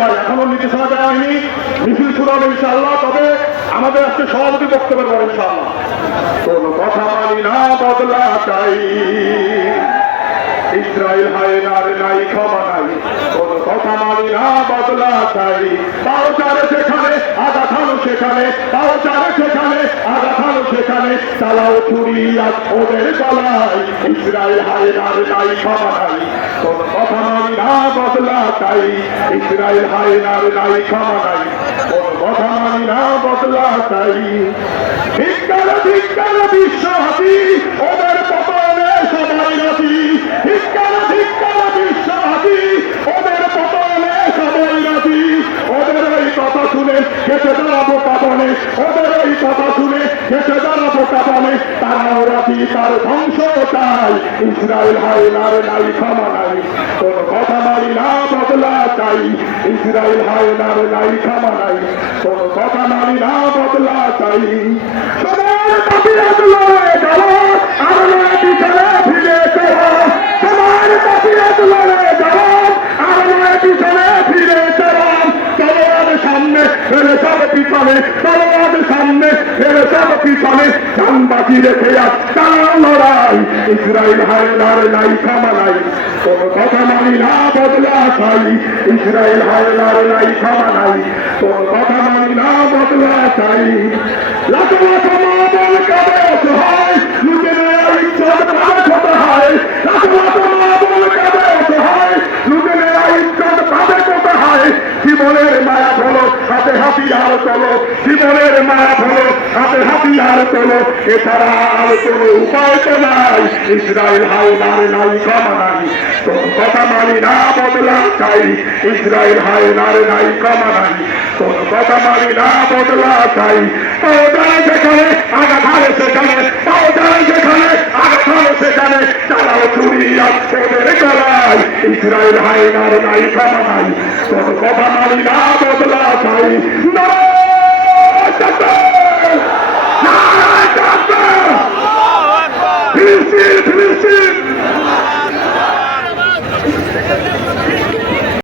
ভাই এখনো নির্দেশনা দেওয়া হয়নি, মিছিল শুরু হবে ইনশাআল্লাহ। তবে আমাদের আজকে সভাপতি বক্তব্য দেবেন ইনশাআল্লাহ। কোন কথা মানি না বদলা চাই, ইসরায়েল হায়নার নাই ক্ষমা নাই, কোন কথা মানি না বদলা চাই। পাও চারে সেখানে আঘাত হানো সেখানে, পাও চারে সেখানে আঘাত হানো সেখানে, চালাও ছুরি আজ ওদের গলায়, ইসরায়েল হায়নার নাই ক্ষমা নাই, কোন কথা মানি না বদলা চাই, ইসরায়েল হায়নার নাই ক্ষমা নাই, কোন কথা মানি না বদলা চাই। ধিক্কার ধিক্কার বিশ্বহাতি, ওদের পতনে সবাই রাজি, ধিক্কার ধিক্কার বিশ্বহাতি, ওদের পতনে সবাই রাজি। ওদের এই কথা শুনে খেতে দাঁড়াবো কাবনে, ওদের এই কথা শুনে খেতে দাঁড়াবো কাবনে, তারাও রাজি তার ধ্বংস চাই, ইসরায়েল হায়নার নাই ক্ষমা নাই, কোন কথা মানি না বদলা চাই, ইসরায়েল হায়নার নাই ক্ষমা নাই, কোন কথা মানি না বদলা চাই। সবার পাপিয়াগুলো যাবো, আর নয় পিছনে ফিরে চলো, সবার পাপিয়াগুলো যাবো, আর নয় পিছনে ফিরে চলো। তলোয়ার সামনে ফেলে সব পিছনে, তলোয়ার সামনে ফেলে সব পিছনে, জান বাকি রেখে আজ তারা লড়াই, ইসরায়েল হায়নার নাই ক্ষমা নাই, কোন কথা মানি না বদলা চাই, ইসরায়েল হায়নার নাই ক্ষমা নাই, কোন কথা মানি না বদলা চাই। লাখো লাখো মা বল কাঁদে অসহায়, লুটেরা ইজ্জত ভাবে ক্ষত হয়, লাখো লাখো মা বল কাঁদে অসহায়, লুটেরা ইজ্জত ভাবে ক্ষত হয়। জীবনের মায়া হলো হাতে হাতিয়ার তোলো, জীবনের মায়া হলো হাতে হাতিয়ার তোলো, এছাড়া আর কোনো উপায় তো নাই, ইসরায়েল হায়নার নাই ক্ষমা নাই, কোন কথা মানি না বদলা চাই, ইসরায়েল হায়নার নাই ক্ষমা নাই, কোন কথা মানি না বদলা চাই। পাওদারে সেখানে আঘাত হারে সেখানে, পাওদারে সেখানে আঘাত হারে সেখানে, চালাও ছুরি আজ ওদের গলায়, ইসরায়েল হায়নার নাই ক্ষমা নাই, কোন কথা মানি না বদলা চাই।